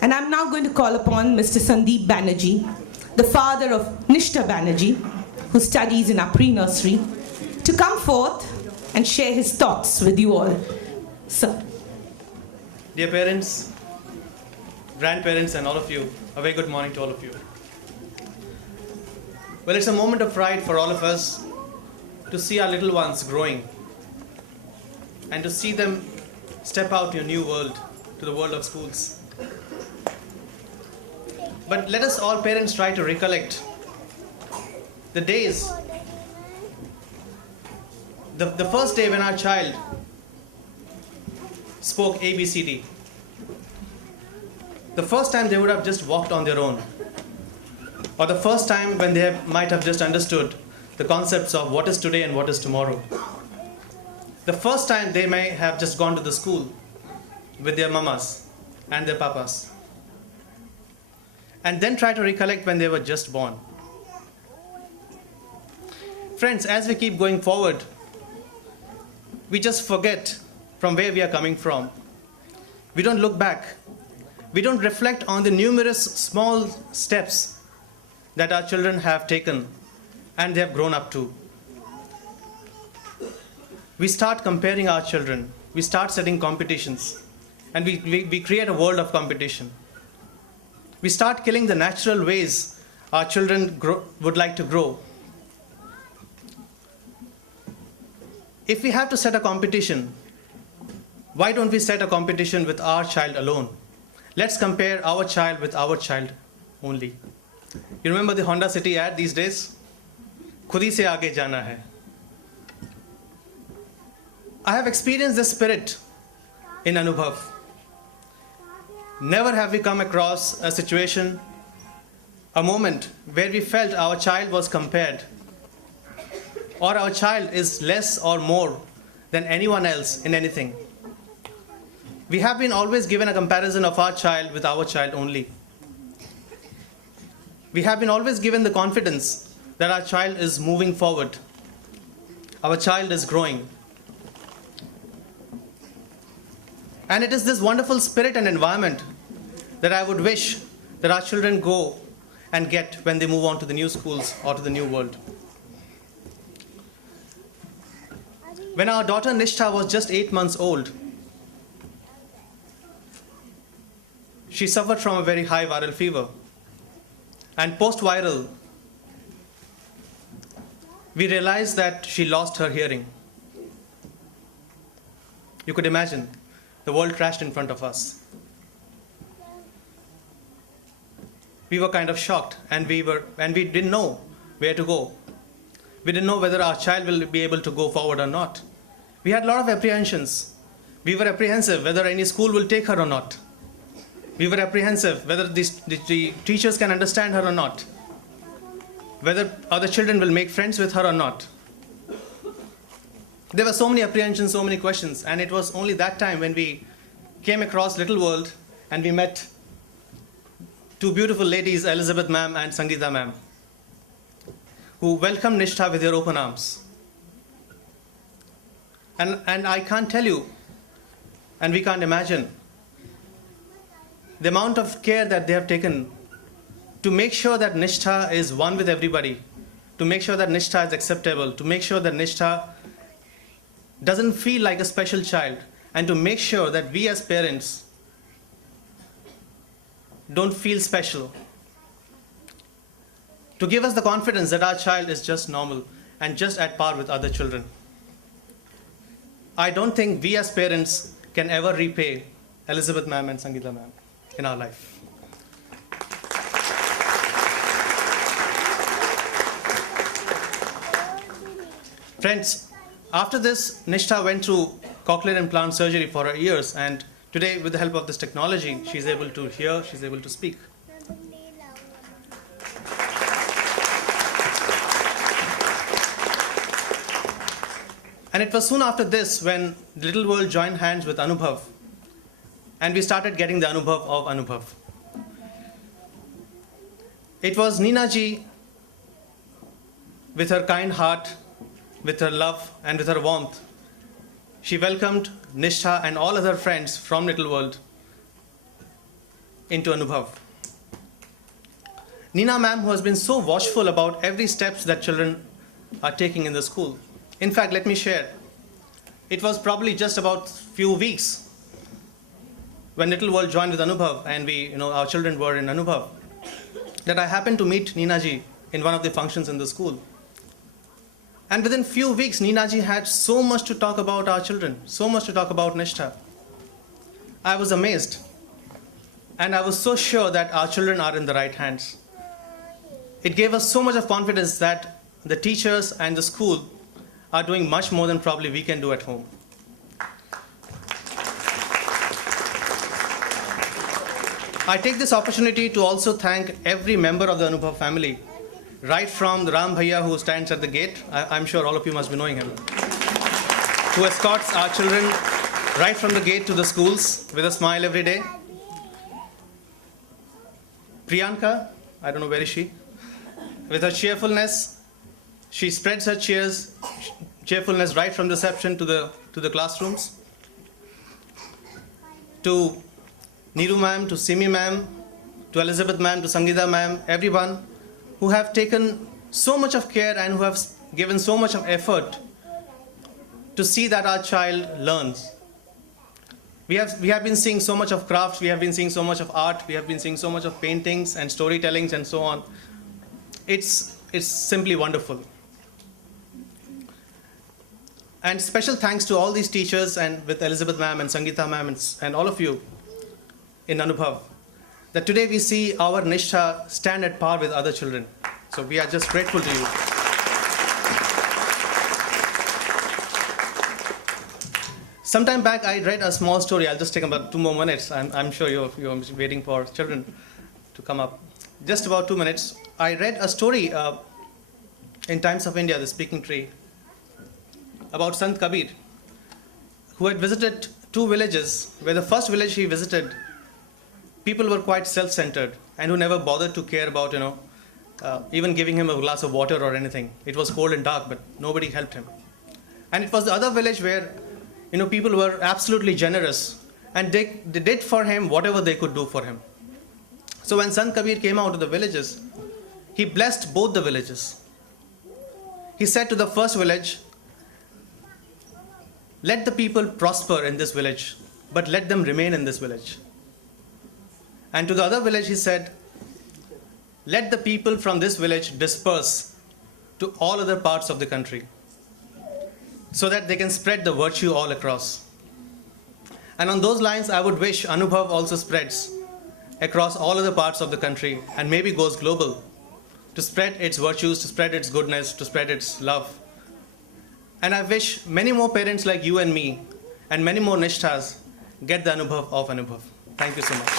And I'm now going to call upon Mr. Sandeep Banarji, the father of Nishtha Banarji, who studies in our pre-nursery, to come forth and share his thoughts with you all. Sir. Dear parents, grandparents, and all of you, a very good morning to all of you. Well, it's a moment of pride for all of us to see our little ones growing and to see them step out to a new world, to the world of schools. But let us all parents try to recollect the days, the first day when our child spoke ABCD. The first time they would have just walked on their own. Or the first time when they might have just understood the concepts of what is today and what is tomorrow. The first time they may have just gone to the school with their mamas and their papas. And then try to recollect when they were just born. Friends, as we keep going forward, we just forget from where we are coming from. We don't look back. We don't reflect on the numerous small steps that our children have taken and they have grown up to. We start comparing our children. We start setting competitions. And we create a world of competition. We start killing the natural ways our children would like to grow. If we have to set a competition, why don't we set a competition with our child alone? Let's compare our child with our child only. You remember the Honda City ad these days? Khud hi se aage jana hai. I have experienced this spirit in Anubhav. Never have we come across a situation, a moment where we felt our child was compared or our child is less or more than anyone else in anything. We have been always given a comparison of our child with our child only. We have been always given the confidence that our child is moving forward. Our child is growing. And it is this wonderful spirit and environment that I would wish that our children go and get when they move on to the new schools or to the new world. When our daughter Nishtha was just 8 months old, she suffered from a very high viral fever. And post-viral, we realized that she lost her hearing. You could imagine, the world crashed in front of us. We were kind of shocked and we didn't know where to go. We didn't know whether our child will be able to go forward or not. We had a lot of apprehensions. We were apprehensive whether any school will take her or not. We were apprehensive whether the teachers can understand her or not, whether other children will make friends with her or not. There were so many apprehensions, so many questions, and it was only that time when we came across Little World and we met two beautiful ladies, Elizabeth ma'am and Sangeeta ma'am, who welcomed Nishtha with their open arms. And I can't tell you, and we can't imagine, the amount of care that they have taken to make sure that Nishtha is one with everybody, to make sure that Nishtha is acceptable, to make sure that Nishtha doesn't feel like a special child, and to make sure that we as parents don't feel special. To give us the confidence that our child is just normal and just at par with other children. I don't think we as parents can ever repay Elizabeth ma'am and Sangeeta ma'am in our life. Friends, after this, Nishtha went through cochlear implant surgery for her ears, and today, with the help of this technology, she's able to hear, she's able to speak. And it was soon after this when Little World joined hands with Anubhav, and we started getting the Anubhav of Anubhav. It was Neena ji, with her kind heart, with her love and with her warmth. She welcomed Nishtha and all other friends from Little World into Anubhav. Neena ma'am, who has been so watchful about every steps that children are taking in the school. In fact, let me share. It was probably just about few weeks when Little World joined with Anubhav and our children were in Anubhav, that I happened to meet Neena ji in one of the functions in the school. And within few weeks, Neena ji had so much to talk about our children, so much to talk about Nishtha. I was amazed. And I was so sure that our children are in the right hands. It gave us so much of confidence that the teachers and the school are doing much more than probably we can do at home. I take this opportunity to also thank every member of the Anubhav family, right from the Ram Bhaiya who stands at the gate, I'm sure all of you must be knowing him, who escorts our children right from the gate to the schools with a smile every day. Priyanka, I don't know where is she, with her cheerfulness, she spreads her cheerfulness right from reception to the classrooms. To Neeru ma'am, to Simi ma'am, to Elizabeth ma'am, to Sangeeta ma'am, everyone who have taken so much of care and who have given so much of effort to see that our child learns. We have been seeing so much of crafts, we have been seeing so much of art, we have been seeing so much of paintings and storytellings and so on. It's simply wonderful. And special thanks to all these teachers and with Elizabeth ma'am and Sangeeta ma'am and all of you in Anubhav, that today we see our Nishtha stand at par with other children. So we are just grateful to you. Sometime back, I read a small story. I'll just take about 2 more minutes. I'm sure you're waiting for children to come up. Just about 2 minutes. I read a story in Times of India, the Speaking Tree, about Sant Kabir, who had visited 2 villages, where the first village he visited, people were quite self-centered and who never bothered to care about, even giving him a glass of water or anything. It was cold and dark, but nobody helped him. And it was the other village where people were absolutely generous and they did for him whatever they could do for him. So when Sant Kabir came out of the villages, he blessed both the villages. He said to the first village, let the people prosper in this village, but let them remain in this village. And to the other village he said, let the people from this village disperse to all other parts of the country, so that they can spread the virtue all across. And on those lines, I would wish Anubhav also spreads across all other parts of the country and maybe goes global to spread its virtues, to spread its goodness, to spread its love. And I wish many more parents like you and me and many more Nishthas get the Anubhav of Anubhav. Thank you so much.